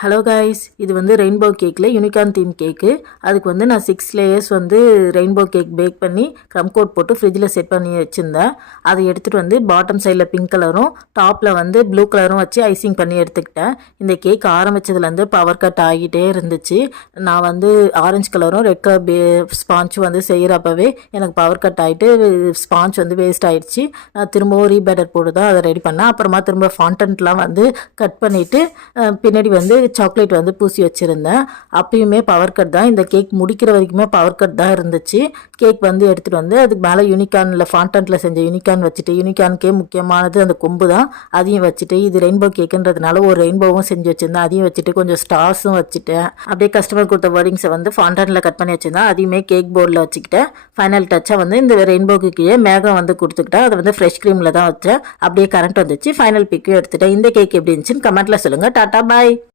Hello guys, இது வந்து rainbow கேக்கில் யூனிகார்ன் தீம் கேக்கு. அதுக்கு வந்து நான் 6 லேயர்ஸ் வந்து ரெயின்போ கேக் பேக் பண்ணி க்ரம் கோட் போட்டு ஃப்ரிட்ஜில் செட் பண்ணி வச்சுருந்தேன். அதை எடுத்துகிட்டு வந்து பாட்டம் சைடில் பிங்க் கலரும் டாப்பில் வந்து ப்ளூ கலரும் வச்சு ஐசிங் பண்ணி எடுத்துக்கிட்டேன். இந்த கேக் ஆரம்பித்ததுலேருந்து பவர் கட் ஆகிட்டே இருந்துச்சு. நான் வந்து ஆரஞ்சு கலரும் ரெட் கலர் ஸ்பாஞ்சும் வந்து செய்கிறப்பவே எனக்கு பவர் கட் ஆகிட்டு ஸ்பாஞ்ச் வந்து வேஸ்ட் ஆகிடுச்சு. நான் திரும்பவும் ரீபேட்டர் போட்டு தான் அதை ரெடி பண்ணேன். அப்புறமா திரும்ப ஃபாண்டன்ட்லாம் வந்து கட் பண்ணிவிட்டு பின்னாடி வந்து சாக்லேட் வந்து பூசி வச்சுருந்தேன். அப்பயுமே பவர் கட் தான். இந்த கேக் முடிக்கிற வரைக்குமே பவர் கட் தான் இருந்துச்சு. கேக் வந்து எடுத்துகிட்டு வந்து அதுக்கு மேலே யூனிகார்னில் ஃபாண்டன்ட்டில் செஞ்ச யூனிகார்ன் வச்சுட்டு, யூனிகார்னுக்கே முக்கியமானது அந்த கொம்பு தான், அதையும் வச்சுட்டு, இது ரெயின்போ கேக்குன்றதுனால ஒரு ரெயின்போவும் செஞ்சு வச்சுருந்தேன். அதையும் வச்சுட்டு கொஞ்சம் ஸ்டார்ஸும் வச்சுட்டேன். அப்படியே கஸ்டமர் கொடுத்த வேர்டிங்ஸை வந்து ஃபாண்டன்ட்டில் கட் பண்ணி வச்சுருந்தேன். அதையுமே கேக் போர்டில் வச்சுக்கிட்டேன். ஃபைனல் டச்சாக வந்து இந்த ரெயின்போக்கு கீழே மேகம் வந்து கொடுத்துக்கிட்டேன். அதை வந்து ஃப்ரெஷ் க்ரீமில் தான் வச்சேன். அப்படியே கரண்ட் வந்துச்சு. ஃபைனல் பிக்கையும் எடுத்துட்டேன். இந்த கேக் எப்படி இருந்துச்சுன்னு கமெண்ட்டில் சொல்லுங்கள். டாட்டா பாய்.